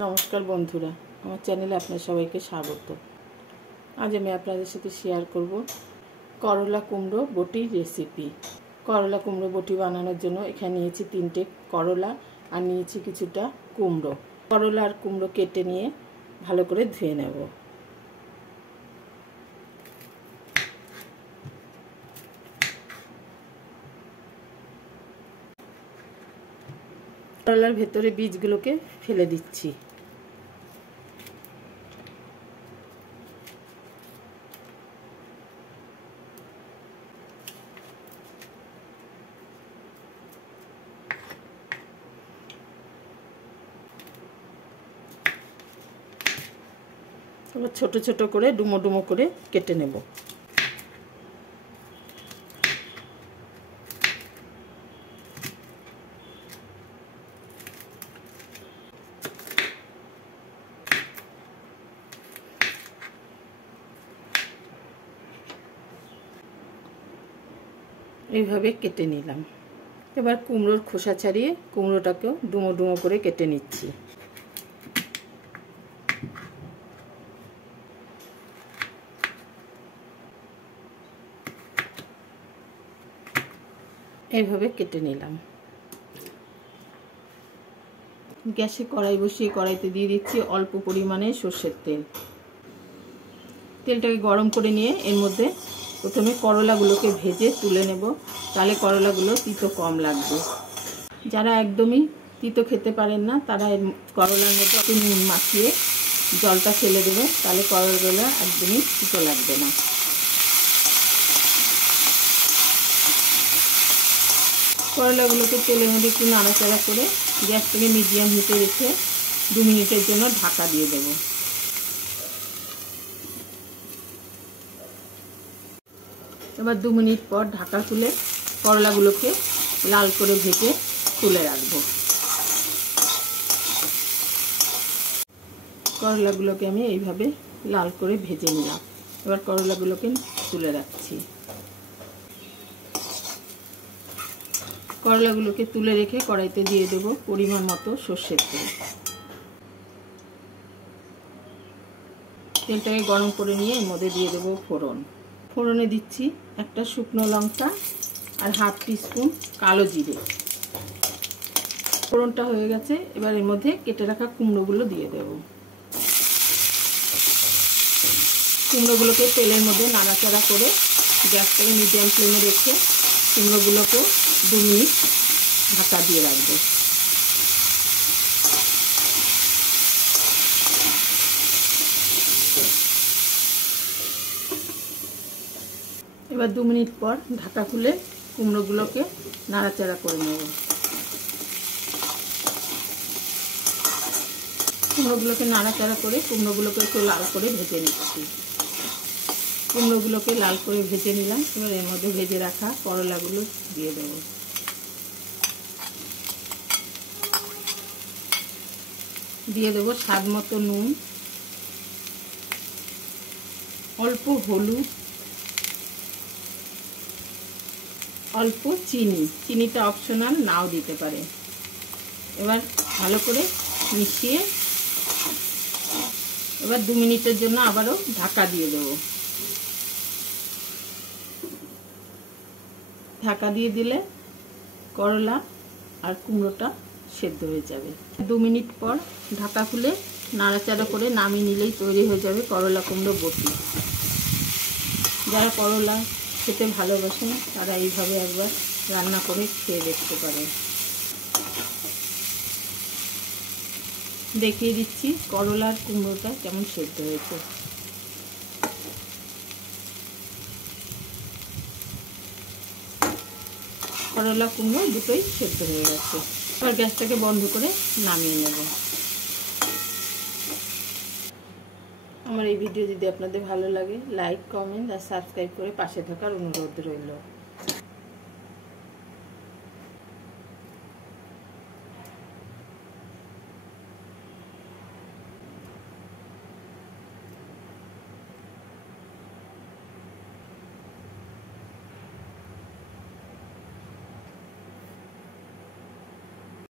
नमस्कार बंधुरा আমার চ্যানেলে আপনাদের সবাইকে স্বাগত। আজ আমি আপনাদের সাথে শেয়ার করব করলা কুমড়ো বটি রেসিপি। করলা কুমড়ো বটি বানানোর জন্য এখানে নিয়েছি 3টে করলা আর নিয়েছি কিছুটা কুমড়ো। করলা আর কুমড়ো কেটে নিয়ে ভালো করে ধুয়ে নেব। করলার ভেতরে বীজগুলোকে ফেলে দিচ্ছি। এবার ছোট ছোট করে ডুমো ডুমো করে কেটে নেব। এইভাবে কেটে নিলাম। এবার কুমড়োর খোসা ছাড়িয়ে কুমড়োটাকেও ডুমো ডুমো করে কেটে নিচ্ছি। এইভাবে কেটে নিলাম। গ্যাসে কড়াই বসিয়ে কড়াইতে দিয়ে দিচ্ছি অল্প পরিমাণে সরষের তেল। তেলটাকে গরম করে নিয়ে এর মধ্যে প্রথমে করলাগুলোকে ভেজে তুলে নেব, তাহলে করলাগুলো তিতো কম লাগবে। যারা একদমই তিতো খেতে পারেন না তারা করলার মধ্যে একটু নুন মাখিয়ে জলটা ফেলে দেবে, তাহলে করলাগুলো একদমই তিতো লাগবে না। করলাগুলোকে তেলের মধ্যে একটু নাড়াচাড়া করে গ্যাসটাকে মিডিয়াম হিটে রেখে 2 মিনিটের জন্য ঢাকা দিয়ে দেব। এবার 2 মিনিট পর ঢাকা খুলে করলাগুলোকে লাল করে ভেজে তুলে রাখবো। করলাগুলোকে আমি এইভাবে লাল করে ভেজে নিলাম। এবার করলাগুলোকে তুলে রাখছি। করলাগুলোকে তুলে রেখে কড়াইতে দিয়ে দেব পরিমাণ মতো সরষের তেল। তেলটাকে গরম করে নিয়ে এর মধ্যে দিয়ে দেব ফোড়ন। ফোড়নে দিচ্ছি একটা শুকনো লঙ্কা আর হাফ টিস্পুন কালো জিরে। ফোড়নটা হয়ে গেছে, এবার এর মধ্যে কেটে রাখা কুমড়োগুলো দিয়ে দেব। কুমড়োগুলোকে তেলের মধ্যে নাড়াচাড়া করে গ্যাসটাকে মিডিয়াম ফ্লেমে রেখে কুমড়োগুলোকে 2 মিনিট ঢাকা দিয়ে রাখবো। এবার 2 মিনিট পর ঢাকা খুলে কুমড়োগুলোকে নাড়াচাড়া করে নেব। কুমড়োগুলোকে নাড়াচাড়া করে কুমড়োগুলোকে একটু লাল করে ভেজে নিচ্ছি। কুমড়োগুলোকে লাল করে ভেজে নিলাম। এবার এর মধ্যে ভেজে রাখা করলাগুলো দিয়ে দেব। দিয়ে দেবো স্বাদ মতো নুন, অল্প হলুদ, অল্প চিনি। চিনিটা অপশনাল, নাও দিতে পারে। এবার ভালো করে মিশিয়ে এবার 2 মিনিটের জন্য আবারও ঢাকা দিয়ে দেব। ঢাকা দিয়ে দিলে করলা আর কুমড়োটা সেদ্ধ হয়ে যাবে। 2 মিনিট পর ঢাকা খুলে নাড়াচাড়া করে নামিয়ে নিলেই তৈরি হয়ে যাবে করলা কুমড়ো বটি। যারা করলা খেতে ভালোবাসেন তারা এইভাবে একবার রান্না করে খেয়ে দেখতে পারেন। দেখিয়ে দিচ্ছি করলা আর কুমড়োটা কেমন সেদ্ধ হয়েছে। করলা কুমড়ো দুটোই সেদ্ধ হয়ে গেছে। এবার গ্যাসটাকে বন্ধ করে নামিয়ে নেব। আমার এই ভিডিও যদি আপনাদের ভালো লাগে লাইক, কমেন্ট আর সাবস্ক্রাইব করে পাশে থাকার অনুরোধ রইল।